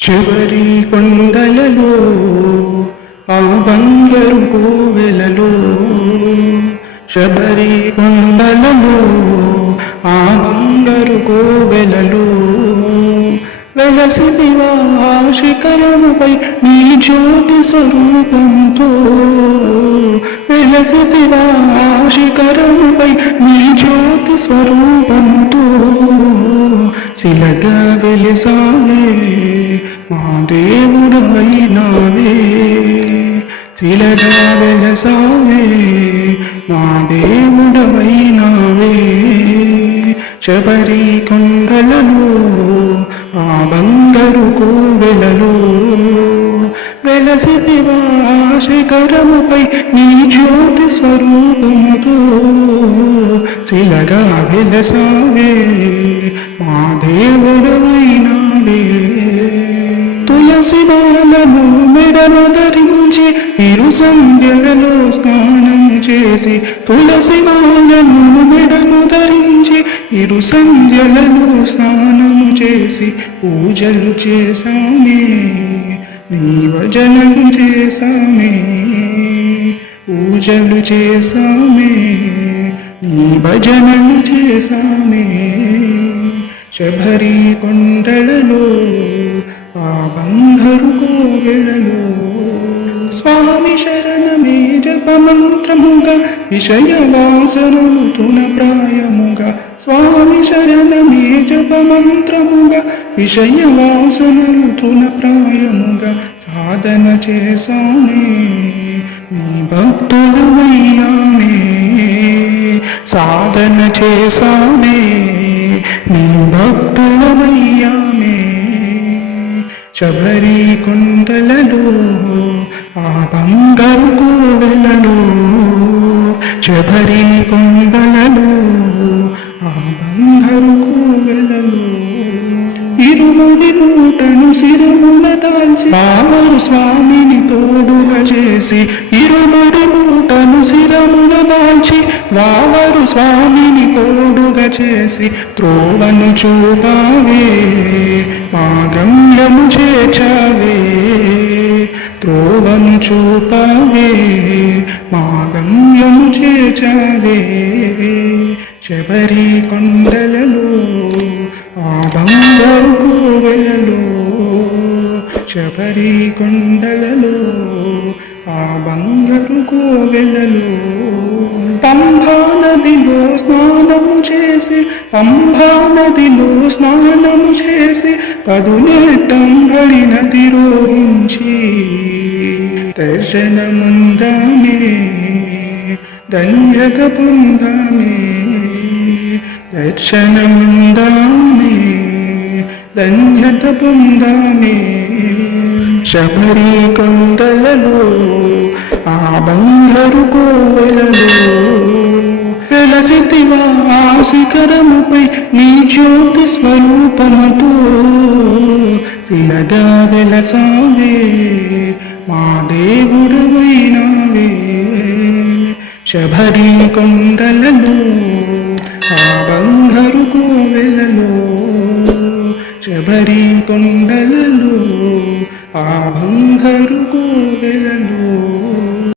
శబరి కొండలలో ఆ బంగారు కోవెలలో. శబరి కొండలలో ఆ బంగారు కోవెలలో. వెలసిదివా ఆ శిఖరముపై నీ జ్యోతి స్వరూపంతో. వెలసిదివా ఆ శిఖరముపై నీ జ్యోతి స్వరూపంతో. శిలగా వెలిసావే మా దేవుడవైనావే శిలగా వెలసావే మా దేవుడవైనావే శబరి కొండలలో ఆ బందరు కోవెలలో వెలసిదివా శిఖరముపై నీ జ్యోతి స్వరూపముతో శిలగా వెలసావే మా దేవుడవైనావే తులసి మెడను ధరించి ఇరు సంధ్యలలో స్నానం చేసి తులసి బాలను మెడను ధరించి ఇరు సంధ్యలలో స్నానం చేసి పూజలు చేసామే నీ భజనలు చేసామే పూజలు చేసామే నీ భజనం చేసామే శబరి కొండలలో ఆ బంధరు కోవెలలో స్వామి శరణమే జపమంత్రముగా విషయ వాసనలు తున ప్రాయముగా. స్వామి శరణమే జపమంత్రముగా విషయ వాసనలు తున ప్రాయముగా. సాధన చేశానే నీ భక్తులమయ్యామే సాధన చేశానే శబరి కొండలలో ఆ బంగారు కోవెలలో శబరి కొండలలో ఆ బంగారు కోవెలలో. ఇరుముడి మూటను శిరమున దాల్చి బావరు స్వామిని తోడుగా చేసి ఇరుముడి పుట్టను శిరమున దాల్చి వావరు స్వామిని తోడుగా చేసి త్రోవను చూపావే మా గమ్యము చేర్చావే త్రోవను చూపావే మా గమ్యము చేర్చావే. శబరి కొండలలో ఆ బంగారు కోవెలలో శబరి కొండలలో ఆ బంగారు కోవెలలో పంభా నదిలో స్నానము చేసి పంభా నదిలో స్నానము చేసి పదునెట్టంబడి నది రోహించి దర్శనముందామే ధన్యత పొందామే దర్శనముందామే ధన్యత పొందామే శబరి కొండలలో ఆ బంగారు కోవెలలో. వెలసితివా శిఖరముపై నీ జ్యోతి స్వరూపముతో. తిలగా వెలసావే మా దేవుడవైనావే. శబరి కొండలలో ఆ బంగారు కోవెలలో. శబరి కొండలలో ఆ బంగారు కోవెలలో